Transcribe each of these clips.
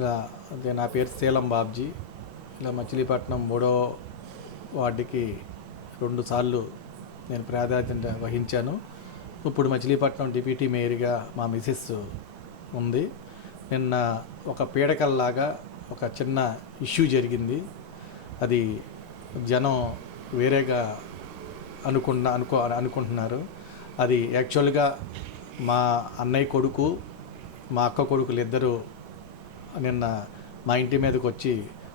ఇలా అదే నా పేరు సేలం బాబ్జీ. ఇలా మచిలీపట్నం 3వ వార్డుకి 2 సార్లు నేను ప్రాధాన్యత వహించాను. ఇప్పుడు మచిలీపట్నం డిప్యూటీ మేయర్గా మా మిసెస్ ఉంది. నిన్న ఒక పీడకల్లాగా ఒక చిన్న ఇష్యూ జరిగింది. అది జనం వేరేగా అనుకుంటున్నారు. అది యాక్చువల్గా మా అన్నయ్య కొడుకు, మా అక్క కొడుకులు ఇద్దరు నిన్న మా ఇంటి మీదకి వచ్చి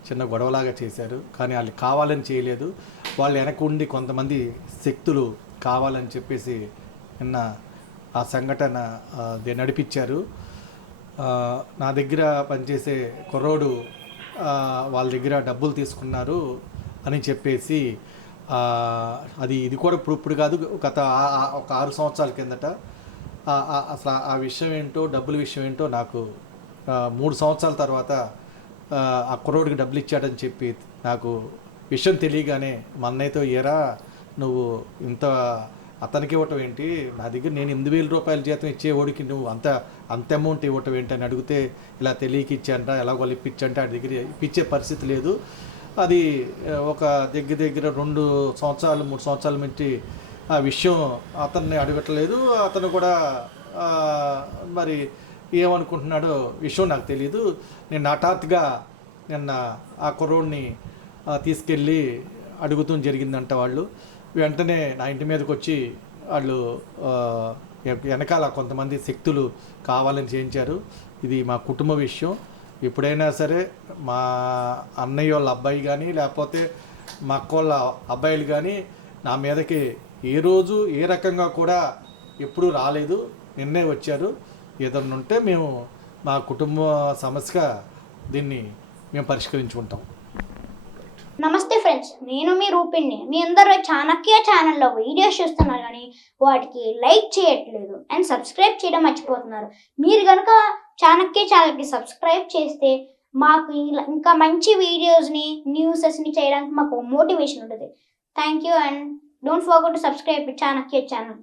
చిన్న గొడవలాగా చేశారు. కానీ వాళ్ళు కావాలని చేయలేదు. వాళ్ళు వెనక ఉండి కొంతమంది శక్తులు కావాలని చెప్పేసి నిన్న ఆ సంఘటన నడిపించారు. నా దగ్గర పనిచేసే కుర్రోడు వాళ్ళ దగ్గర డబ్బులు తీసుకున్నారు అని చెప్పేసి ఇది కూడా ఇప్పుడు కాదు, గత ఒక 6 సంవత్సరాల కిందట అసలు ఆ విషయం ఏంటో, డబ్బుల విషయం ఏంటో నాకు 3 సంవత్సరాల తర్వాత ఆ కుర్రోడికి డబ్బులు ఇచ్చాడని చెప్పి నాకు విషయం తెలియగానే మా అన్నయ్యతో, ఏరా నువ్వు ఇంత అతనికి ఇవ్వటం ఏంటి, నా దగ్గర నేను 8,000 రూపాయల జీతం ఇచ్చేవాడికి నువ్వు అంత అమౌంట్ ఇవ్వటం ఏంటి అని అడిగితే, ఇలా తెలియక ఇచ్చాంట, ఎలాగో ఇప్పించంటే ఆ దగ్గర ఇప్పించే పరిస్థితి లేదు. అది ఒక దగ్గర 2 సంవత్సరాలు 3 సంవత్సరాల నుంచి ఆ విషయం అతన్ని అడగట్లేదు. అతను కూడా మరి ఏమనుకుంటున్నాడో విషయం నాకు తెలియదు. నేను హఠాత్తుగా నిన్న ఆ కుర్రోడిని తీసుకెళ్ళి అడుగుతూ జరిగిందంట. వాళ్ళు వెంటనే నా ఇంటి మీదకి వచ్చి వాళ్ళు వెనకాల కొంతమంది శక్తులు కావాలని చేయించారు. ఇది మా కుటుంబ విషయం. ఎప్పుడైనా సరే మా అన్నయ్య వాళ్ళ అబ్బాయి కానీ లేకపోతే మా అక్క వాళ్ళ అబ్బాయిలు కానీ నా మీదకి ఏ రోజు ఏ రకంగా కూడా ఎప్పుడూ రాలేదు. నిన్నే వచ్చారు. ఏదన్నా ఉంటే మేము మా కుటుంబ సమస్యగా దీన్ని మేము పరిష్కరించుకుంటాం. నమస్తే ఫ్రెండ్స్, నేను మీ రూపిణ్ణి. మీ అందరూ చాణక్య ఛానల్లో వీడియోస్ చూస్తున్నారు కానీ వాటికి లైక్ చేయట్లేదు అండ్ సబ్స్క్రైబ్ చేయడం మర్చిపోతున్నారు. మీరు కనుక చాణక్య ఛానల్కి సబ్స్క్రైబ్ చేస్తే మాకు ఇంకా మంచి వీడియోస్ని, న్యూసెస్ని చేయడానికి మాకు మోటివేషన్ ఉంటుంది. Thank you and don't forget to subscribe Chanakya channel.